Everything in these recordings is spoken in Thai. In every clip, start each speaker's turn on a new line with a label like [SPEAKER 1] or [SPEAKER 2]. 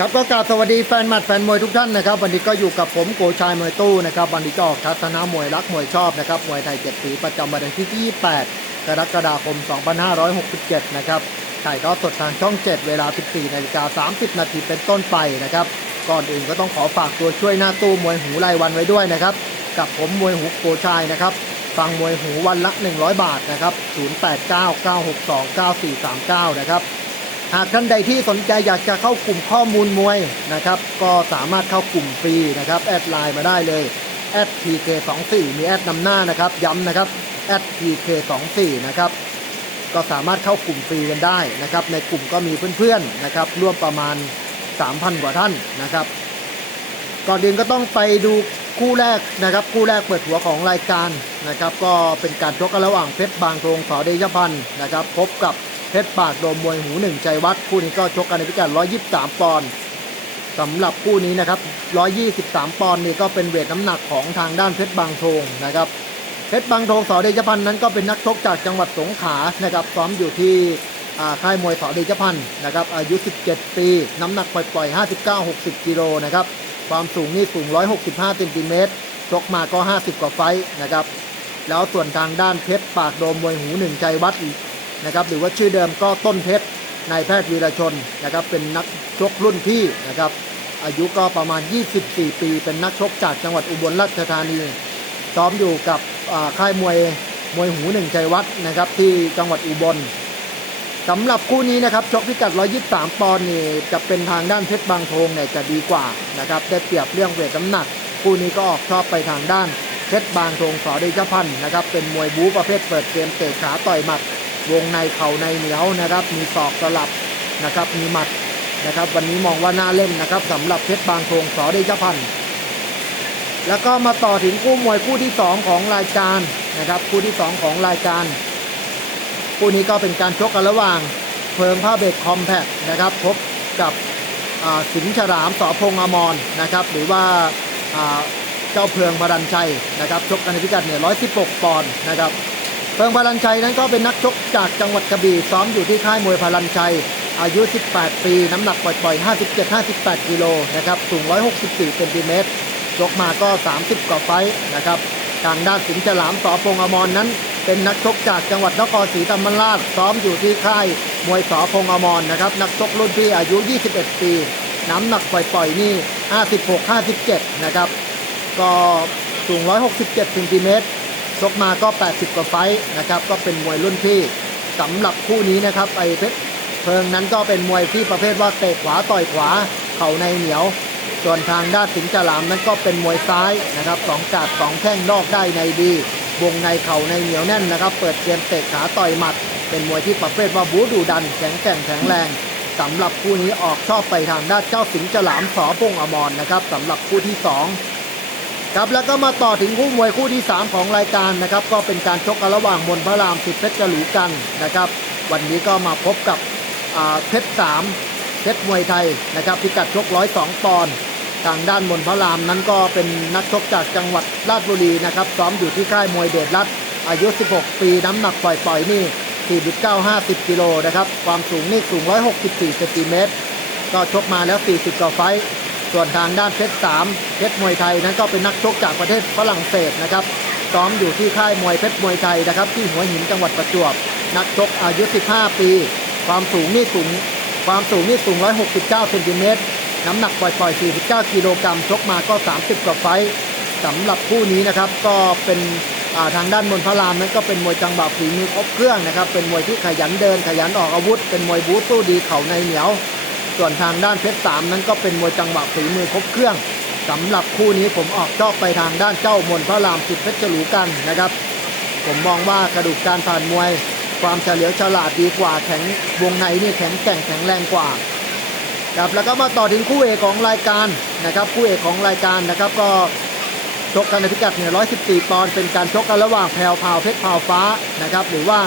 [SPEAKER 1] ครับก็กราบสวัสดีแฟนหมัดแฟนมวยทุกท่านนะครับวันนี้ก็อยู่กับผมโกชายมวยตู้นะครับวันนี้ก็ออกทัศนามวยรักมวยชอบนะครับมวยไทยเจ็ดสีประจำวันที่28กรกฎาคม 2567 นะครับถ่ายทอดสดทางช่อง 7 เวลา 14นาฬิกา30 นาทีเป็นต้นไปนะครับก่อนอื่นก็ต้องขอฝากตัวช่วยหน้าตู้มวยหูรายวันไว้ด้วยนะครับกับผมมวยหูโกชายนะครับฟังมวยหูวันละ 100 บาทนะครับ 0899629439 นะครับ หากท่านใดที่สนใจอยากจะเข้ากลุ่มข้อมูลมวยนะครับ ก็สามารถเข้ากลุ่มฟรีนะครับแอดไลน์มาได้เลยแอด PK24 มีแอดนำหน้านะครับ ย้ำนะครับแอด PK24 นะครับก็สามารถเข้ากลุ่มฟรีกันได้นะครับ ในกลุ่มก็มีเพื่อนๆนะครับร่วมประมาณ 3,000 กว่าท่านนะครับ ก่อนอื่นก็ต้องไปดูคู่แรกนะครับ คู่แรกเปิดหัวของรายการนะครับ ก็เป็นการชกกันระหว่างเพชรบางโทงสอเดชพันธ์นะครับ พบกับ ชรปากโดมมวยหูหนึ่งใจวัดคู่นี้ก็ชกกันในพิกัด 123 ปอนด์สำหรับคู่นี้นะครับ 123 ปอนด์นี่ก็เป็นเวทน้ำหนักของทางด้านเพชรบางโทงนะครับเพชรบางโทงสอเดชพันธ์นั้นก็เป็นนักชกจากจังหวัดสงขลานะครับซ้อมอยู่ที่ค่ายมวยสอเดชพันธ์นะครับอายุ 17 ปี น้ำหนักปล่อยๆ59-60 กิโลนะครับความสูงนี่สูง 165เซนติเมตรชกมาก็ 50 กว่าไฟนะครับ แล้วส่วนทางด้านเพชรปากโดมมวยหูหนึ่งใจวัด นะครับหรือว่าชื่อเดิมก็ต้นเพชรนายแพทย์วีรชนนะครับเป็นนักชกรุ่นพี่นะครับอายุก็ประมาณ 24 ปี เป็นนักชกจากจังหวัดอุบลราชธานีซ้อมอยู่กับอ่าค่ายมวยมวยหูหนึ่งใจวัดนะครับที่จังหวัดอุบลสำหรับคู่นี้นะครับชกพิกัด 123 ปอนด์นี่จะเป็นทางด้านเพชรบางโทงเนี่ยจะดีกว่านะครับได้เปรียบเรื่องเวทน้ำหนัก คู่นี้ก็ออกชอบไปทางด้านเพชรบางโทงสอเดชพันธ์นะครับเป็นมวยบู๊ประเภทเปิดเกมเตะขาต่อยหมัด วงในเข่าในเหนียวนะครับ มีศอกสลับนะครับมีหมัดนะครับ วันนี้มองว่าน่าเล่นนะครับสำหรับเพชรบางโทงสอเดชพันธ์แล้วก็มาต่อถึงคู่มวยคู่ที่สองของรายการนะครับคู่ที่สองของรายการคู่นี้ก็เป็นการชกกันระหว่างเพิงผ้าเบกคอมแพคนะครับพบกับสิงห์ฉลามสอพงอมรนะครับ หรือว่าเจ้าเพิงบารันชัยนะครับชกกันในพิกัดเนี่ย116 ปอนด์นะครับ เพิงพลันชัยนั้นก็เป็นนักชกจากจังหวัดกระบี่ซ้อมอยู่ที่ค่ายมวยพลันชัย อายุ 18 ปี น้ำหนักปล่อยๆ 57-58 กิโลนะครับสูง 164เซนติเมตรชกมาก็ 30 กว่าไฟนะครับทางด้านสิงห์ฉลามสอพงอมรนั้น เป็นนักชกจากจังหวัดนครศรีธรรมราชซ้อมอยู่ที่ค่ายมวยสอพงอมรนะครับนักชกรุ่นพี่อายุ 21 ปี น้ำหนักปล่อยๆนี่ 56-57 นะครับก็สูง 167เซนติเมตร ชกมาก็ 80 กว่าไฟนะครับ ก็เป็นมวยรุ่นพี่สำหรับคู่นี้นะครับไอ้เพชรเพลิงนั้นก็เป็นมวยที่ประเภทว่าเตะขวาต่อยขวา เข่าในเหนียว ส่วนทางด้านสิงห์ฉลามนั้นก็เป็นมวยซ้ายนะครับสองกาดสองแข้งนอกได้ในดีวงในเข่าในเหนียวแน่นนะครับ เปิดเกมเตะขาต่อยหมัด เป็นมวยที่ประเภทว่าบูดูดันแข็งแกร่งแข็งแรงสำหรับคู่นี้ออกชอบไปทางด้านเจ้าสิงห์ฉลามสอพงอมรนะครับสำหรับคู่ที่สอง ครับแล้วก็มาต่อถึงคู่มวยคู่ที่ 3 ของรายการนะครับ ก็เป็นการชกกันระหว่างมนพระรามสิทธิ์เพชรจรูกันนะครับ วันนี้ก็มาพบกับเพชรสามเพชรมวยไทยนะครับพิกัดชก 102 ปอนด์ทางด้านมนพระรามนั้นก็เป็นนักชกจากจังหวัดราชบุรีนะครับซ้อมอยู่ที่ค่ายมวยเดชรัตน์อายุ 16 ปีน้ำหนักปล่อยๆนี่49 50กิโลนะครับความสูงนี่สูง 164เซนติเมตรก็ชกมาแล้ว 40กว่าไฟ ส่วนทางด้านเพชรสามเพชรมวยไทยนั้นก็เป็นนักชกจากประเทศฝรั่งเศสนะครับซ้อมอยู่ที่ค่ายมวยเพชรมวยไทยนะครับที่หัวหินจังหวัดประจวบ นักชกอายุ 15 ปี ความสูงนี่สูงความสูงนี่สูง 169เซนติเมตรน้ำหนักปล่อยๆ 49 กิโลกรัมชกมาก็ 30 กว่าไฟสำหรับคู่นี้นะครับก็เป็นาทางด้านมนพระรามนั้นก็เป็นมวยจังหวะฝีมือครบเครื่องนะครับ เป็นมวยที่ขยันเดินขยันออกอาวุธ เป็นมวยบู๊สู้ดีเข่าในเหนียว ส่วนทางด้านเพชรสามนั้นก็เป็นมวยจังหวะฝีมือครบเครื่องสำหรับคู่นี้ผมออกชอบไปทางด้านเจ้ามนพระรามสิทธิ์เพชรฉลูกันนะครับ ผมมองว่ากระดูกการผ่านมวย ความเฉลียวฉลาดดีกว่าแข็งวงในนี่แข็งแกร่งแข็งแรงกว่าครับแล้วก็มาต่อถึงคู่เอกของรายการนะครับคู่เอกของรายการนะครับก็ชกกันในพิกัดเนี่ย114ปอนด์เป็นการชกกันระหว่างแพรวพาวเพชรพาวฟ้านะครับหรือว่า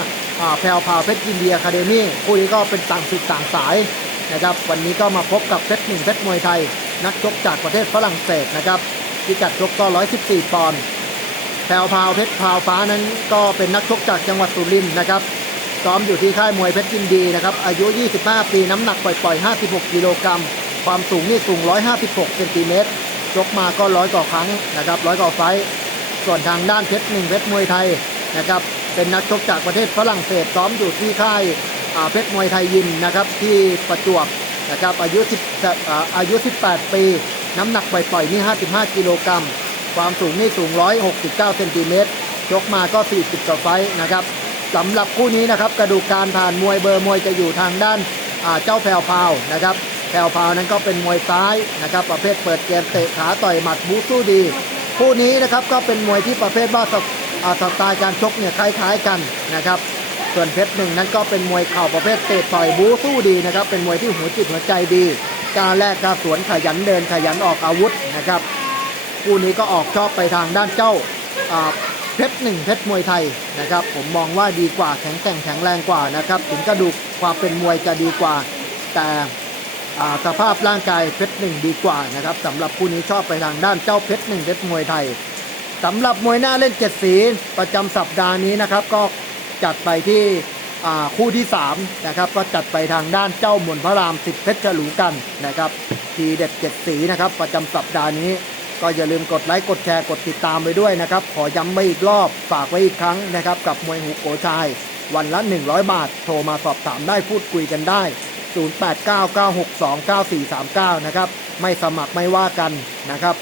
[SPEAKER 1] แพรวพาวเพชรยินเดียคาเดมี่คู่นี้ก็เป็นต่างสิทธิ์ต่างสาย นะครับ วันนี้ก็มาพบกับเพชรหนึ่งเพชรมวยไทย นักชกจากประเทศฝรั่งเศสนะครับพิกัดชกก็ 114 ปอนด์แพรวพาวเพชรพาวฟ้านั้นก็เป็นนักชกจากจังหวัดสุรินทร์นะครับซ้อมอยู่ที่ค่ายมวยเพชรยินดีนะครับ อายุ 25 ปี น้ำหนักปล่อย ๆ 56 กิโลกรัม ความสูงนี่สูง 156 เซนติเมตรชกมาก็ร้อยกว่าครั้งนะครับร้อยกว่าไฟส่วนทางด้านเพชรหนึ่งเพชรมวยไทยนะครับ เป็นนักชกจากประเทศฝรั่งเศสซ้อมอยู่ที่ค่าย เพชรมวยไทยยิมนะครับที่ประจวบนะครับอายุ10อายุ 18 ปี น้ำหนักปล่อยๆนี่ 55 กิโลกรัม ความสูงนี่สูง 169 เซนติเมตรยกมาก็ 40กว่าไฟนะครับสำหรับคู่นี้นะครับกระดูกการผ่านมวยเบอร์มวยจะอยู่ทางด้านเจ้าแพรวพาวนะครับแพรวพาวนั้นก็เป็นมวยซ้ายนะครับประเภทเปิดเกมเตะขาต่อยหมัดบูสู้ดี คู่นี้นะครับก็เป็นมวยที่ประเภทว่าสไตล์การชกเนี่ยคล้ายๆกันนะครับ ส่วนเพชรหนึ่งนั้นก็เป็นมวยเข่าประเภทเตะต่อยบูสู้ดีนะครับ เป็นมวยที่หัวจิตหัวใจดีการแลกการสวนขยันเดินขยันออกอาวุธนะครับคู่นี้ก็ออกชอบไปทางด้านเจ้าเพชรหนึ่งเพชรมวยไทยนะครับ ผมมองว่าดีกว่าแข็งแกร่งแข็งแรงกว่านะครับถึงกระดูกความเป็นมวยจะดีกว่า แต่สภาพร่างกายเพชรหนึ่งดีกว่านะครับสำหรับคู่นี้ชอบไปทางด้านเจ้าเพชรหนึ่งเพชรมวยไทยสำหรับมวยหน้าเล่นเจ็ดสีประจำสัปดาห์นี้นะครับ ก็ จัดไปที่คู่ที่3นะครับก็จัดไปทางด้านเจ้ามนพระรามสิทธิ์เพชรฉลูกันนะครับทีเด็ดเจ็ดสีนะครับประจำสัปดาห์นี้ ก็อย่าลืมกดไลค์กดแชร์กดติดตามไปด้วยนะครับขอย้ำไว้อีกรอบฝากไว้อีกครั้งนะครับกับมวยหูโกชาย วันละ 100 บาท โทรมาสอบถามได้พูดคุยกันได้ 0899629439 นะครับไม่สมัครไม่ว่ากันนะครับ